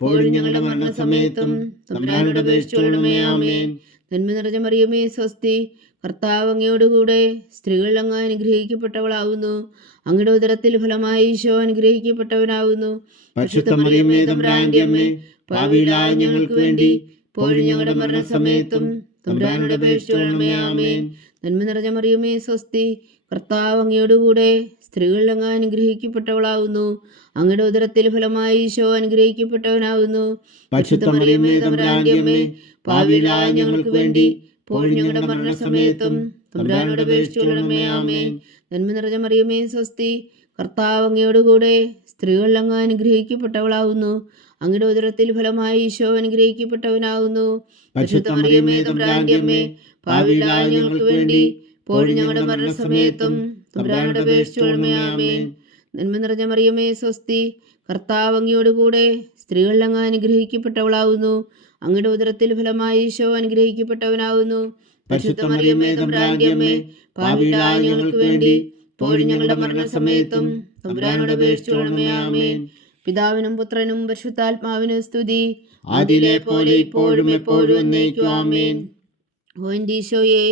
[SPEAKER 2] ഇപ്പോഴും ഞങ്ങളുടെ മരണസമയത്തും തമ്പുരാനോട് ആമേൻ.
[SPEAKER 1] നന്മ നിറഞ്ഞ മറിയമേ സ്വസ്തി. കർത്താവ് അങ്ങയോടുകൂടെ സ്ത്രീകൾ അങ്ങ് അനുഗ്രഹിക്കപ്പെട്ടവളാവുന്നു. അങ്ങയുടെ ഉദരത്തിൽ ഫലമായി ഈശോ അനുഗ്രഹിക്കപ്പെട്ടവനാവുന്നു.
[SPEAKER 2] തമ്പുരാന്റെ അമ്മേ പാപികളായ ഞങ്ങൾക്ക് വേണ്ടി ഇപ്പോഴും ഞങ്ങളുടെ മരണസമയത്തും തമ്പുരാനോട് ആമേൻ.
[SPEAKER 1] നന്മ നിറഞ്ഞ മറിയമേ സ്വസ്തി. കർത്താവ് അങ്ങയോടുകൂടെ സ്ത്രീകൾ അങ്ങ് അനുഗ്രഹിക്കപ്പെട്ടവളാവുന്നു. അങ്ങയുടെ ഉദരത്തിൽ ഫലമായി ഈശോ അനുഗ്രഹിക്കപ്പെട്ടവനാവുന്നു.
[SPEAKER 2] പരിശുദ്ധ മറിയമ്മേ തമ്പുരാന്റെ അമ്മേ പാപികളായ ഞങ്ങൾക്ക് വേണ്ടി ഇപ്പോഴും ഞങ്ങളുടെ മരണസമയത്തും തമ്പുരാനോട് അപേക്ഷിച്ചുകൊള്ളണമേ ആമേൻ.
[SPEAKER 1] നന്മ നിറഞ്ഞ മറിയമേ സ്വസ്തി കർത്താവ് അങ്ങയോടുകൂടെ സ്ത്രീകൾ അങ്ങ് അനുഗ്രഹിക്കപ്പെട്ടവളാവുന്നു. അങ്ങയുടെ ഉദരത്തിൽ ഫലമായി ഈശോ അനുഗ്രഹിക്കപ്പെട്ടവനാവുന്നു.
[SPEAKER 2] പരിശുദ്ധ മറിയമ്മേ തമ്പുരാന്റെ അമ്മേ പാപികളായ ഞങ്ങൾക്ക് വേണ്ടി ഞങ്ങളുടെ മരണസമയത്തും തമ്പുരാനോട് അപേക്ഷിച്ചുകൊള്ളണമേ ആമേൻ
[SPEAKER 1] നന്മ നിറഞ്ഞ മറിയമേ സ്വസ്തി. കർത്താവ് അങ്ങയോടുകൂടെ സ്ത്രീകൾ അങ്ങ് അനുഗ്രഹിക്കപ്പെട്ടവളാവുന്നു. അങ്ങയുടെ ഉദരത്തിൽ ഫലമായി ഈശോ അനുഗ്രഹിക്കപ്പെട്ടവനാവുന്നു.
[SPEAKER 2] പരിശുദ്ധ മറിയമ്മേ തമ്പുരാന്റെ അമ്മേ പാപികളായ ഞങ്ങൾക്ക് വേണ്ടി ഇപ്പോഴും ഞങ്ങളുടെ മരണസമയത്തും. തമ്പുരാനോട് ആമേൻ
[SPEAKER 1] പിതാവിനും പുത്രനും പരിശുദ്ധാത്മാവിനും സ്തുതി.
[SPEAKER 2] ആദിയിലെ പോലെ ഇപ്പോഴും എപ്പോഴും എന്നേക്കും. ആമേൻ.
[SPEAKER 1] ഓ എന്റെ ഈശോയെ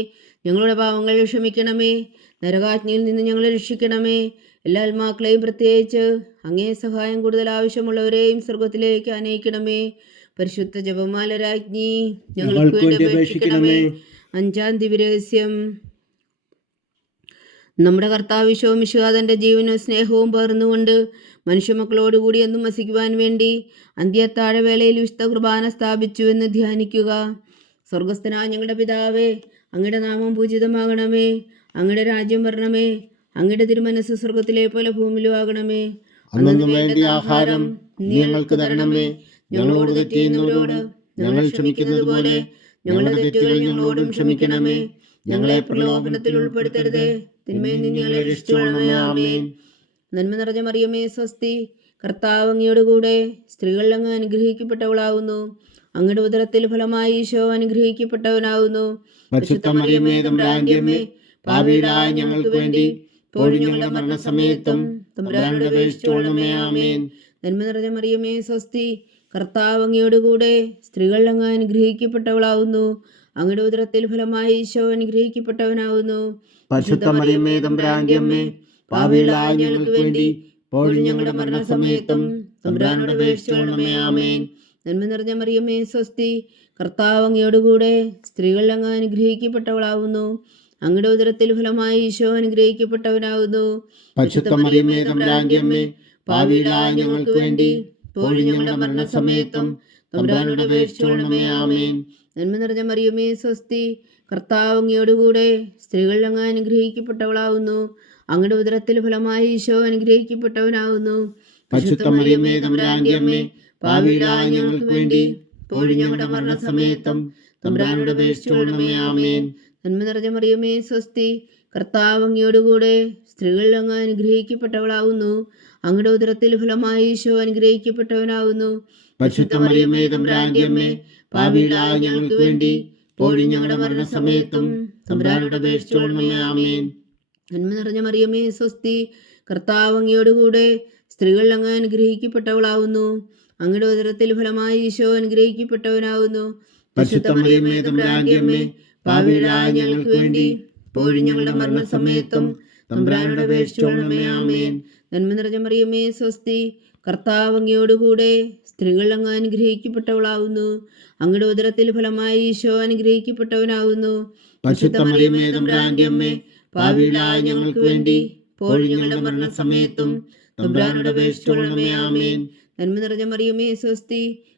[SPEAKER 1] ഞങ്ങളുടെ പാവങ്ങൾ ക്ഷമിക്കണമേ. നരകാജ്ഞയിൽ നിന്ന് ഞങ്ങളെ രക്ഷിക്കണമേ. എല്ലാ ആത്മാക്കളെയും പ്രത്യേകിച്ച് അങ്ങേ സഹായം കൂടുതൽ ആവശ്യമുള്ളവരെയും സ്വർഗത്തിലേക്ക് അനയിക്കണമേ. പരിശുദ്ധ ജപമാല രാജ്ഞി ഞങ്ങൾക്ക് വേണ്ടി അപേക്ഷിക്കണമേ. അഞ്ചാം ദിവ്യരഹസ്യം. നമ്മുടെ കർത്താവ് വിശ്വമിശുകാതന്റെ ജീവനും സ്നേഹവും പകർന്നുകൊണ്ട് മനുഷ്യമക്കളോടുകൂടി എന്നും വസിക്കുവാൻ വേണ്ടി അന്ത്യത്താഴവേളയിൽ വിശുദ്ധ കുർബാന സ്ഥാപിച്ചു എന്ന് ധ്യാനിക്കുക. സ്വർഗസ്ഥനായ ഞങ്ങളുടെ പിതാവേ അങ്ങയുടെ നാമം പൂജിതമാകണമേ. അങ്ങയുടെ രാജ്യം വരണമേ. അങ്ങയുടെ തിരുമനസ് സ്വർഗത്തിലെ പോലെ ഭൂമിയിലും ആകണമേ.
[SPEAKER 2] അന്നു വേണ്ട ആഹാരം ഞങ്ങൾക്ക് തരണമേ. ഞങ്ങളോട് തെറ്റിയുന്നവരോട് ഞങ്ങൾ ക്ഷമിക്കുന്നത് പോലെ ഞങ്ങളുടെ തെറ്റുകൾ ഞങ്ങളോടും ക്ഷമിക്കണമേ. ഞങ്ങളെ പ്രലോഭനത്തിൽ ഉൾപ്പെടുത്തരുതേ. തിന്മയിൽ നിന്ന് ഞങ്ങളെ രക്ഷിച്ചുകൊള്ളണമേ ആമേൻ.
[SPEAKER 1] നന്മ നിറഞ്ഞ മറിയമേ സ്വസ്തി. കർത്താവ് അങ്ങയോടുകൂടെ സ്ത്രീകൾ അങ്ങ് അനുഗ്രഹിക്കപ്പെട്ടവളാവുന്നു. അങ്ങയുടെ ഉദരത്തിൽ ഫലമായി ഈശോ അനുഗ്രഹിക്കപ്പെട്ടവനാവുന്നു.
[SPEAKER 2] പരിശുദ്ധ മറിയമേ പാപികളായ ഞങ്ങൾക്ക് വേണ്ടി ഇപ്പോഴും ഞങ്ങളുടെ മരണസമയത്തും തമ്പുരാനോട് ആമേൻ.
[SPEAKER 1] നന്മ നിറഞ്ഞ മറിയമേ സ്വസ്തി. കർത്താവ് അങ്ങയോടുകൂടെ സ്ത്രീകൾ അങ്ങ് അനുഗ്രഹിക്കപ്പെട്ടവളാവുന്നു. അങ്ങയുടെ ഉദരത്തിൽ ഫലമായി ഈശോ അനുഗ്രഹിക്കപ്പെട്ടവനാവുന്നു.
[SPEAKER 2] പരിശുദ്ധ മറിയമ്മേ തമ്പുരാന്റെ അമ്മേ പാപികളായ ഞങ്ങൾക്ക് വേണ്ടി ഇപ്പോഴും ഞങ്ങളുടെ മരണസമയത്തും
[SPEAKER 1] തമ്പുരാനോട് അപേക്ഷിച്ചോളമേ ആമേൻ. നന്മ നിറഞ്ഞ മറിയമ്മേ സ്വസ്തി. കർത്താവ് അങ്ങയോടുകൂടെ സ്ത്രീകൾ അങ്ങ് അനുഗ്രഹിക്കപ്പെട്ടവളാവുന്നു. അങ്ങയുടെ ഉദരത്തിൽ ഫലമായി ഈശോ അനുഗ്രഹിക്കപ്പെട്ടവനാകുന്നു
[SPEAKER 2] ഞങ്ങൾക്ക് വേണ്ടി ഞങ്ങളുടെ മരണസമയത്തും
[SPEAKER 1] നന്മ നിറഞ്ഞ മറിയമേ സ്വസ്തി കർത്താവ് അങ്ങയോടുകൂടെ സ്ത്രീകൾ അങ്ങ് അനുഗ്രഹിക്കപ്പെട്ടവളാവുന്നു. അങ്ങയുടെ ഉദരത്തിൽ ഫലമായി ഈശോ
[SPEAKER 2] അനുഗ്രഹിക്കപ്പെട്ടവനാവുന്നു. ഞങ്ങൾക്ക് വേണ്ടി ഞങ്ങളുടെ മരണസമയത്തും തമ്പുരാനോട് അപേക്ഷിച്ചോളണമേ ആമേൻ.
[SPEAKER 1] നന്മ നിറഞ്ഞ മറിയമേ സ്വസ്തി. കർത്താവ് അങ്ങയോടുകൂടെ സ്ത്രീകൾ അങ്ങ് അനുഗ്രഹിക്കപ്പെട്ടവളാവുന്നു. അങ്ങയുടെ ഉദരത്തിൽ ഫലമായി ഈശോ അനുഗ്രഹിക്കപ്പെട്ടവനാവുന്നു.
[SPEAKER 2] പരിശുദ്ധ മറിയമേ തമ്പുരാന്റെ അമ്മേ പാവികളായ ഞങ്ങൾക്ക് വേണ്ടി പോഴും ഞങ്ങളുടെ മരണസമയത്തും തമ്പുരാനോട് അപേക്ഷിച്ചോളമേ ആമേൻ.
[SPEAKER 1] നന്മ നിറഞ്ഞ മറിയമേ സ്വസ്തി. കർത്താവ് അങ്ങയോടുകൂടെ സ്ത്രീകൾ അങ്ങ് അനുഗ്രഹിക്കപ്പെട്ടവളാവുന്നു. അങ്ങയുടെ ഉദരത്തിൽ ഫലമായി ഈശോ അനുഗ്രഹിക്കപ്പെട്ടവനാവുന്നു.
[SPEAKER 2] പരിശുദ്ധ മറിയമേ തമ്പുരാന്റെ അമ്മേ പാവികളായ ഞങ്ങൾക്ക് വേണ്ടി ഇപ്പോഴും ഞങ്ങളുടെ മരണസമയത്തും തമ്പുരാനോട് അപേക്ഷിച്ചോളമേ ആമേൻ.
[SPEAKER 1] നന്മ നിറഞ്ഞ മറിയമേ സ്വസ്തി. കർത്താവ് അങ്ങയോടുകൂടെ സ്ത്രീകൾ അങ്ങ് അനുഗ്രഹിക്കപ്പെട്ടവളാവുന്നു. അങ്ങയുടെ ഉദരത്തിൽ ഫലമായി ഈശോ
[SPEAKER 2] അനുഗ്രഹിക്കപ്പെട്ടവനാവുന്നു. മറിയമേ തമ്പുരാന്റെ അമ്മേ പാവികളായ ഞങ്ങൾക്ക് വേണ്ടി ഇപ്പോഴും ഞങ്ങളുടെ മരണസമയത്തും തമ്പുരാനോട് അപേക്ഷിച്ചോളമേ ആമേൻ.
[SPEAKER 1] നന്മ നിറഞ്ഞ മറിയമേ സ്വസ്തി.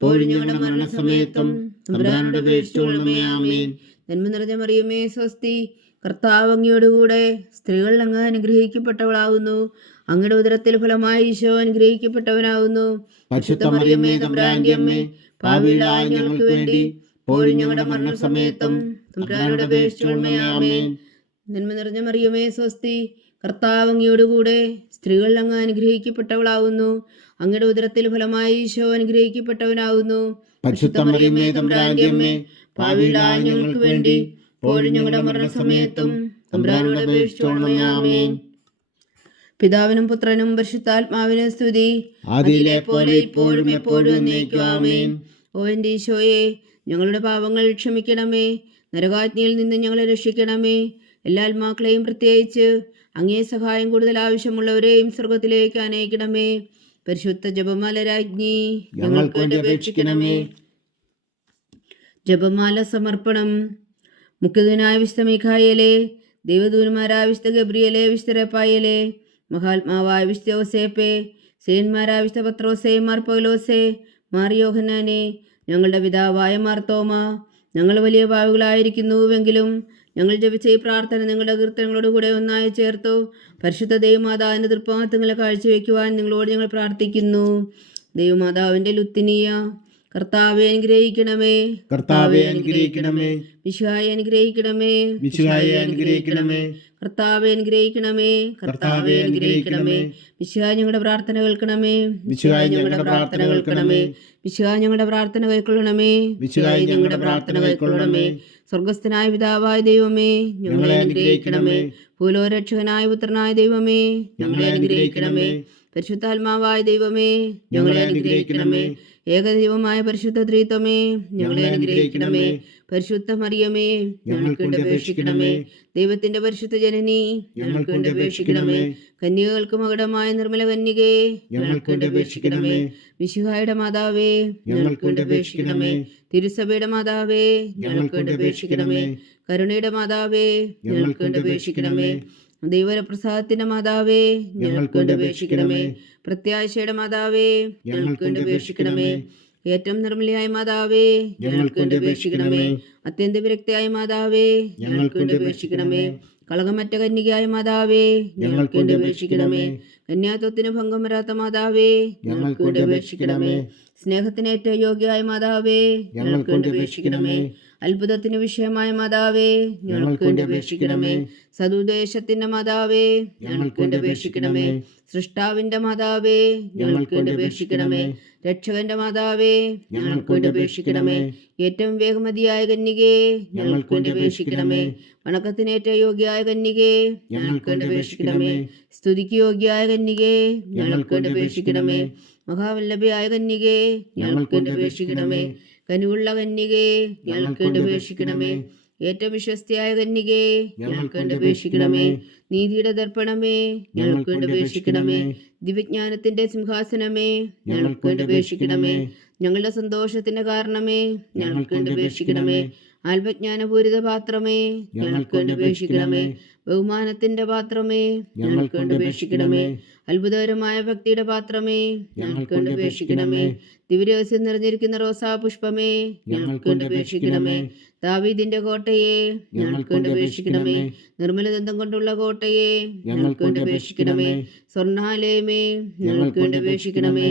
[SPEAKER 2] ഇപ്പോഴും മരണസമയത്തും തമ്പുരാനോട് അപേക്ഷിച്ചോളണമേ ആമേൻ.
[SPEAKER 1] നന്മ നിറഞ്ഞ മറിയമേ സ്വസ്തി. കർത്താവ് അങ്ങയോടുകൂടെ സ്ത്രീകൾ അങ്ങ് അനുഗ്രഹിക്കപ്പെട്ടവളാകുന്നു അങ്ങയുടെ ഉദരത്തിൽ ഫലമായി ഈശോ അനുഗ്രഹിക്കപ്പെട്ടവനാകുന്നു
[SPEAKER 2] പരിശുദ്ധ മറിയമേ തമ്പുരാന്റെ അമ്മേ പാവികളായ ഞങ്ങൾക്ക് വേണ്ടി ഇപ്പോഴും മരണസമയത്തും തമ്പുരാനോട് അപേക്ഷിച്ചോളണമേ ആമേൻ.
[SPEAKER 1] നന്മ നിറഞ്ഞ മറിയമേ സ്വസ്തി. കർത്താവ് അങ്ങയോടുകൂടെ സ്ത്രീകൾ അങ്ങ് അനുഗ്രഹിക്കപ്പെട്ടവളാവുന്നു. അങ്ങയുടെ ഉദരത്തിൽ ഫലമായി ഈശോ
[SPEAKER 2] തമ്പുരാന്റെ അമ്മേ ഞങ്ങൾക്ക് വേണ്ടി ഞങ്ങളുടെ മരണസമയത്തും തമ്പുരാനോട് അപേക്ഷിച്ചോളണമേ ആമേൻ.
[SPEAKER 1] പിതാവിനും പുത്രനും പരിശുദ്ധാത്മാവിനും സ്തുതി.
[SPEAKER 2] അതിലെ പോലെ ഇപ്പോഴും എപ്പോഴും
[SPEAKER 1] ഓ എന്റെ ഈശോയെ ഞങ്ങളുടെ പാപങ്ങൾ ക്ഷമിക്കണമേ. നരകാജ്ഞയിൽ നിന്ന് ഞങ്ങളെ രക്ഷിക്കണമേ. എല്ലാ ആത്മാക്കളെയും പ്രത്യേകിച്ച് അങ്ങേ സഹായം കൂടുതൽ ആവശ്യമുള്ളവരെയും സ്വർഗത്തിലേക്ക് അനയിക്കണമേ പരിശുദ്ധ ജപമാല രാജ്ഞി
[SPEAKER 2] ഞങ്ങൾക്ക് വേണ്ടി അപേക്ഷിക്കണമേ.
[SPEAKER 1] ജപമാല സമർപ്പണം. മുഖ്യദൂനായ വിശുദ്ധ മിഖായേലെ ദൈവദൂന്മാരായ വിശുദ്ധ ഗബ്രിയലെ വിശുദ്ധ റെപ്പായേലെ മഹാത്മാവായ വിശുദ്ധ യോസേപ്പെ സേന്മാരായ വിശുദ്ധ പത്രോസേ മാർ പൗലോസേ മാർ യോഹനാനെ ഞങ്ങളുടെ പിതാവായ മാർത്തോമ ഞങ്ങൾ വലിയ ഭാവികളായിരിക്കുന്നുവെങ്കിലും ഞങ്ങൾ ജപിച്ച ഈ പ്രാർത്ഥന നിങ്ങളുടെ കീർത്തനങ്ങളോട് കൂടെ ഒന്നായി ചേർത്തു. പരിശുദ്ധ ദൈവമാതാവിന്റെ തൃപ്പാത്തങ്ങളെ കാഴ്ചവെക്കുവാൻ നിങ്ങളോട് ഞങ്ങൾ പ്രാർത്ഥിക്കുന്നു. ദൈവമാതാവിന്റെ ലുത്തിനിയ കർത്താവെ അനുഗ്രഹിക്കണമേ.
[SPEAKER 2] കർത്താവെ അനുഗ്രഹിക്കണമേ.
[SPEAKER 1] വിശുഹായെ അനുഗ്രഹിക്കണമേ.
[SPEAKER 2] വിശുഹായെ അനുഗ്രഹിക്കണമേ.
[SPEAKER 1] കർത്താവെ അനുഗ്രഹിക്കണമേ. കർത്താവെ അനുഗ്രഹിക്കണമേ. വിശുഹായ ഞങ്ങളുടെ പ്രാർത്ഥന കേൾക്കണമേ.
[SPEAKER 2] വിശുഹായ ഞങ്ങളുടെ പ്രാർത്ഥന കേൾക്കണമേ.
[SPEAKER 1] വിശുഹായ ഞങ്ങളുടെ പ്രാർത്ഥന കൈക്കൊള്ളണമേ
[SPEAKER 2] വിശുഹായ ഞങ്ങളുടെ പ്രാർത്ഥന കൈക്കൊള്ളണമേ
[SPEAKER 1] സ്വർഗസ്ഥനായ പിതാവായ ദൈവമേ ഞങ്ങളെ അനുഗ്രഹിക്കണമേ. ഭൂലോരക്ഷകനായ പുത്രനായ ദൈവമേ ഞങ്ങളെ അനുഗ്രഹിക്കണമേ. പരിശുദ്ധാത്മാവായ ദൈവമേ ഞങ്ങളെ അനുഗ്രഹിക്കണമേ. ഏകദൈവമായ പരിശുദ്ധ ത്രിത്വമേ ഞങ്ങളെ അനുഗ്രഹിക്കണമേ. പരിശുദ്ധ മറിയമേ ഞങ്ങൾക്ക് വേണ്ടി അപേക്ഷിക്കണമേ. ദൈവത്തിന്റെ പരിശുദ്ധ ജനനി ഞങ്ങൾക്ക് വേണ്ടി അപേക്ഷിക്കണമേ. കന്യകൾക്ക് മകടമായ നിർമ്മല കന്യകേ ഞങ്ങൾക്ക് വേണ്ടി അപേക്ഷിക്കണമേ. വിശുഹായുടെ മാതാവേ ഞങ്ങൾക്ക് വേണ്ടി അപേക്ഷിക്കണമേ. തിരുസഭയുടെ മാതാവേ ഞങ്ങൾക്ക് വേണ്ടി അപേക്ഷിക്കണമേ. കരുണയുടെ മാതാവേ ഞങ്ങൾക്ക് വേണ്ടി അപേക്ഷിക്കണമേ. ദൈവരപ്രസാദത്തിന്റെ മാതാവേ ഞങ്ങൾക്ക് വേണ്ടി അപേക്ഷിക്കണമേ. പ്രത്യാശയുടെ മാതാവേ ഞങ്ങൾക്ക് വേണ്ടി അപേക്ഷിക്കണമേ. ഏറ്റവും നിർമ്മലയായ മാതാവേ ഞങ്ങൾക്ക് വേണ്ടി അപേക്ഷിക്കണമേ. അത്യന്ത വിരക്തിയായ മാതാവേ ഞങ്ങൾക്ക് വേണ്ടി അപേക്ഷിക്കണമേ. കളകമറ്റ കന്യകയായ മാതാവേ ഞങ്ങൾക്ക് വേണ്ടി അപേക്ഷിക്കണമേ. കന്യാത്വത്തിന് ഭംഗം വരാത്ത മാതാവേ ഞങ്ങൾക്ക് വേണ്ടി അപേക്ഷിക്കണമേ. സ്നേഹത്തിന് ഏറ്റവും യോഗ്യയായ മാതാവേ ഞങ്ങൾക്ക് വേണ്ടി അപേക്ഷിക്കണമേ. അത്ഭുതത്തിന് വിഷയമായ മാതാവേ ഞങ്ങൾക്ക് വേണ്ടി അപേക്ഷിക്കണമേ. സതുദ്ദേശത്തിന്റെ മാതാവേ ഞങ്ങൾക്ക് വേണ്ടി അപേക്ഷിക്കണമേ. സൃഷ്ടാവിന്റെ മാതാവേ ഞങ്ങൾക്ക് വേണ്ടി അപേക്ഷിക്കണമേ. രക്ഷകന്റെ മാതാവേ ഞങ്ങൾക്ക് വേണ്ടി അപേക്ഷിക്കണമേ. ഏറ്റവും വേഗമതിയായ കന്യകേ ഞങ്ങൾക്ക് വേണ്ടി അപേക്ഷിക്കണമേ. വണക്കത്തിന് ഏറ്റവും യോഗ്യായ കന്യകേ ഞങ്ങൾക്ക് വേണ്ടി അപേക്ഷിക്കണമേ. സ്തുതിക്ക് യോഗ്യായ കന്യകേ ഞങ്ങൾക്ക് വേണ്ടി അപേക്ഷിക്കണമേ. മഹാവല്ലഭയായ കന്യകേ ഞങ്ങൾക്ക് വേണ്ടി അപേക്ഷിക്കണമേ. കനിവുള്ള കന്യകേ ഞങ്ങൾക്ക് അപേക്ഷിക്കണമേ. ഏറ്റവും വിശ്വസ്തയായ കന്യകേ ഞങ്ങൾക്ക് അപേക്ഷിക്കണമേ. നീതിയുടെ ദർപ്പണമേ ഞങ്ങൾക്ക് അപേക്ഷിക്കണമേ. ദിവ്യജ്ഞാനത്തിന്റെ സിംഹാസനമേ ഞങ്ങൾക്ക് അപേക്ഷിക്കണമേ. ഞങ്ങളുടെ സന്തോഷത്തിന്റെ കാരണമേ ഞങ്ങൾക്ക് അപേക്ഷിക്കണമേ. ആത്മജ്ഞാനപൂരിത പാത്രമേ ഞങ്ങൾക്ക് വേണ്ടി അപേക്ഷിക്കണമേ. ബഹുമാനത്തിന്റെ പാത്രമേ ഞങ്ങൾക്ക് വേണ്ടി അപേക്ഷിക്കണമേ. അത്ഭുതകരമായ ഭക്തിയുടെ പാത്രമേ ഞങ്ങൾക്ക് വേണ്ടി അപേക്ഷിക്കണമേ. ദിവ്യരഹസ്യം നിറഞ്ഞിരിക്കുന്ന റോസാ പുഷ്പമേ ഞങ്ങൾക്ക് വേണ്ടി അപേക്ഷിക്കണമേ. ദാവീദിന്റെ കോട്ടയെ ഞങ്ങൾക്ക് വേണ്ടി അപേക്ഷിക്കണമേ. നിർമ്മലദന്തം കൊണ്ടുള്ള കോട്ടയെ ഞങ്ങൾക്ക് വേണ്ടി അപേക്ഷിക്കണമേ. സ്വർണാലയമേ ഞങ്ങൾക്ക് വേണ്ടി അപേക്ഷിക്കണമേ.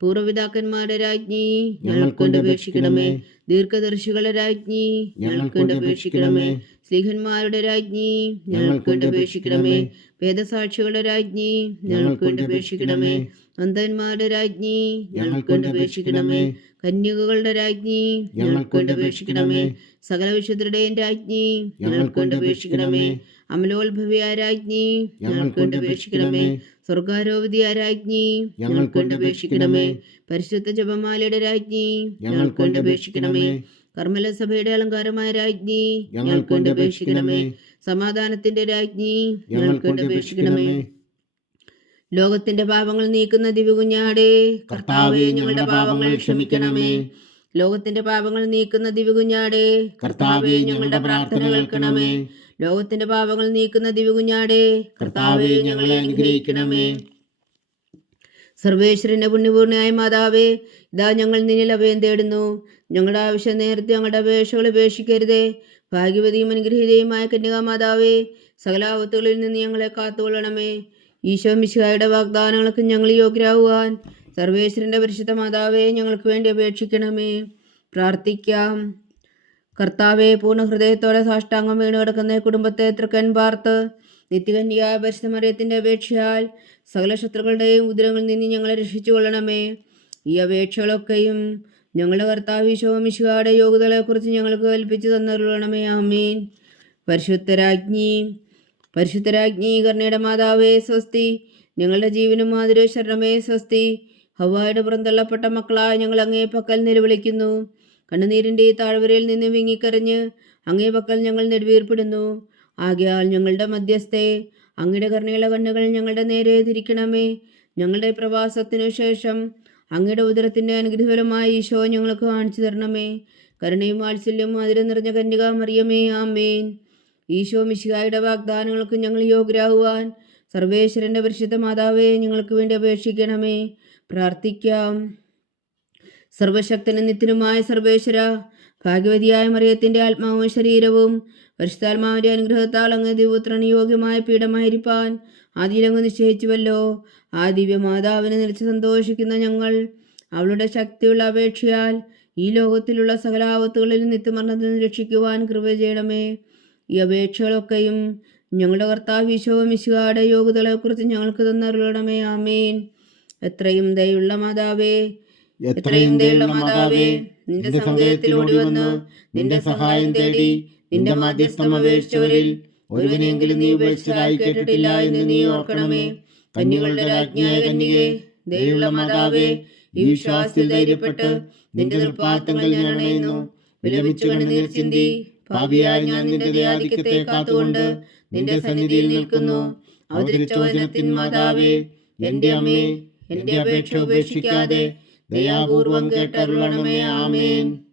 [SPEAKER 1] പൂർവപിതാക്കന്മാരുടെ രാജ്ഞി ഞങ്ങൾക്കൊണ്ട് അപേക്ഷിക്കണമേ. ദീർഘദർശികളുടെ രാജ്ഞി ഞങ്ങൾക്ക് അപേക്ഷിക്കണമേ സ്ലീഹന്മാരുടെ രാജ്ഞി ഞങ്ങൾക്ക് അപേക്ഷിക്കണമേ വേദസാക്ഷികളുടെ രാജ്ഞി ഞങ്ങൾക്ക് അപേക്ഷിക്കണമേ അന്ധന്മാരുടെ രാജ്ഞി ഞങ്ങൾക്ക് അപേക്ഷിക്കണമേ കന്യകകളുടെ രാജ്ഞി ഞങ്ങൾക്ക് അപേക്ഷിക്കണമേ സകല വിശുദ്ധരുടെയും രാജ്ഞി ഞങ്ങൾക്ക് അപേക്ഷിക്കണമേ അമലോത്ഭവിയായ രാജ്ഞി ഞങ്ങൾക്ക് അപേക്ഷിക്കണമേ സ്വർഗാരോപതിയായ രാജ്ഞി ഞങ്ങൾക്ക് അപേക്ഷിക്കണമേ പരിശുദ്ധ ജപമാലയുടെ രാജ്ഞി ഞങ്ങൾക്ക് വേണ്ടി അപേക്ഷിക്കണമേ. കർമ്മല സഭയുടെ അലങ്കാരമായ രാജ്ഞി ഞങ്ങൾക്ക് വേണ്ടി അപേക്ഷിക്കണമേ. സമാധാനത്തിന്റെ രാജ്ഞി ഞങ്ങൾക്ക് വേണ്ടി അപേക്ഷിക്കണമേ. ലോകത്തിന്റെ പാപങ്ങൾ നീക്കുന്ന ദിവകുഞ്ഞാടേ കർത്താവെ ഞങ്ങളുടെ പാപങ്ങൾ ക്ഷമിക്കണമേ. ലോകത്തിന്റെ പാപങ്ങൾ നീക്കുന്ന ദിവകുഞ്ഞാടേ കർത്താവെ ഞങ്ങളുടെ പ്രാർത്ഥന കേൾക്കണമേ. ലോകത്തിന്റെ പാപങ്ങൾ നീക്കുന്ന ദിവകുഞ്ഞാടേ കർത്താവെ ഞങ്ങളെ അനുഗ്രഹിക്കണമേ. സർവേശ്വരന്റെ പുണ്യപൂർണയായ മാതാവേ ഇതാ ഞങ്ങൾ നിന്നിൽ അഭയം തേടുന്നു. ഞങ്ങളുടെ ആവശ്യം നേരത്തെ ഞങ്ങളുടെ അപേക്ഷകൾ ഉപേക്ഷിക്കരുതേ. ഭാഗ്യവതിയും അനുഗ്രഹീതയുമായ കന്യകാ മാതാവേ സകലാപത്തുകളിൽ നിന്ന് ഞങ്ങളെ കാത്തുകൊള്ളണമേ. ഈശോ മിശിഹായുടെ വാഗ്ദാനങ്ങൾക്ക് ഞങ്ങൾ യോഗ്യരാകുവാൻ സർവേശ്വരന്റെ പരിശുദ്ധ മാതാവേ ഞങ്ങൾക്ക് വേണ്ടി അപേക്ഷിക്കണമേ. പ്രാർത്ഥിക്കാം. കർത്താവെ പൂർണ ഹൃദയത്തോടെ സാഷ്ടാംഗം വീണ് കിടക്കുന്ന കുടുംബത്തെ തൃക്കൻ പാർത്ത് നിത്യകന്യായ പരിശുദ്ധമറിയത്തിന്റെ അപേക്ഷയാൽ സകല ശത്രുക്കളുടെയും ഉദരങ്ങളിൽ നിന്ന് ഞങ്ങളെ രക്ഷിച്ചു കൊള്ളണമേ ഈ അപേക്ഷകളൊക്കെയും ഞങ്ങളുടെ കർത്താവ് ശോമിശുകാരുടെ യോഗ്യതകളെക്കുറിച്ച് ഞങ്ങൾക്ക് കൽപ്പിച്ചു തന്നറിയണമേ ആമീൻ. പരിശുദ്ധരാജ്ഞി പരിശുദ്ധരാജ്ഞി കർണയുടെ മാതാവേ സ്വസ്തി. ഞങ്ങളുടെ ജീവനും മാതിരി ശരണമേ സ്വസ്തി. ഹവായുടെ പുറന്തള്ളപ്പെട്ട മക്കളായ ഞങ്ങൾ അങ്ങേ പക്കൽ നിലവിളിക്കുന്നു. കണ്ണുനീരിന്റെ ഈ താഴ്വരയിൽ നിന്ന് വിങ്ങിക്കരഞ്ഞ് അങ്ങേ പക്കൽ ഞങ്ങൾ നെടുവീർപ്പെടുന്നു. ആകയാൽ ഞങ്ങളുടെ മധ്യസ്ഥെ അങ്ങയുടെ കരുണയുള്ള കണ്ണുകൾ ഞങ്ങളുടെ നേരെ തിരിക്കണമേ. ഞങ്ങളുടെ പ്രവാസത്തിനു ശേഷം അങ്ങയുടെ ഉദരത്തിന്റെ അനുഗ്രഹഫലമായി ഈശോ ഞങ്ങൾക്ക് കാണിച്ചു തരണമേ. കരുണയും വാത്സല്യം മധുരം നിറഞ്ഞ കന്യക മറിയമേ ആമേൻ. ഈശോ മിശിഹായുടെ വാഗ്ദാനങ്ങൾക്ക് ഞങ്ങൾ യോഗ്യരാകുവാൻ സർവേശ്വരന്റെ പരിശുദ്ധ മാതാവേ ഞങ്ങൾക്ക് വേണ്ടി അപേക്ഷിക്കണമേ. പ്രാർത്ഥിക്കാം. സർവശക്തനും നിത്യനുമായ സർവേശ്വര ഭാഗ്യവതിയായ മറിയത്തിന്റെ ആത്മാവും ശരീരവും പരിശുദ്ധാത്മാവിന്റെ അനുഗ്രഹത്താൽ അങ്ങ് ദിവപുത്രന് യോഗ്യമായ പീഠമായിരിക്കാൻ ആദ്യലങ്ങ് നിശ്ചയിച്ചുവല്ലോ. ആ ദിവ്യമാതാവിനെ നിലച്ച് സന്തോഷിക്കുന്ന ഞങ്ങൾ അവളുടെ ശക്തിയുള്ള അപേക്ഷയാൽ ഈ ലോകത്തിലുള്ള സകലാപത്തുകളിൽ നിത്യമരണത്തിൽ രക്ഷിക്കുവാൻ കൃപ ചെയ്യണമേ. ഈ അപേക്ഷകളൊക്കെയും ഞങ്ങളുടെ കർത്താവ് ഈശോ മിശുകാരുടെ യോഗ്യതകളെക്കുറിച്ച് ഞങ്ങൾക്ക് തന്നറിയണമേ ആമേൻ. എത്രയും ദയുള്ള മാതാവേ എത്രയും ദയുള്ള മാതാവേ നിന്റെ സങ്കേതത്തിൽ വന്ന് നിന്റെ സഹായം തേടി നിന്റെ മാധ്യസ്ഥം അപേക്ഷിച്ചവരിൽ ഒരുവനെങ്കിലും നീ ഉപേക്ഷിച്ചതായി കേട്ടിട്ടില്ല എന്ന് നീ ഓർക്കണമേ. കന്യകളുടെ രാജ്ഞിയായ കന്യകെ ദയുള്ള മാതാവേ ഈ വിശ്വാസത്തിൽ ധൈര്യപ്പെട്ട് നിന്റെ നിർപ്പാത്തങ്ങൾ ഞാൻ അണയുന്നു. വിലപിച്ചു കണ്ണുനീർ ചിന്തി. ഭാവിയായി ഞാൻ നിന്റെ ദയാധിക്യത്തെ കാത്തുകൊണ്ട് നിന്റെ സന്നിധിയിൽ നിൽക്കുന്നു. അവതരിച്ച വചനത്തിൻ മാതാവേ എന്റെ അമ്മേ എന്റെ അപേക്ഷ ഉപേക്ഷിക്കാതെ ദയാപൂർവം കേട്ടരുളണമേ. ആമേൻ.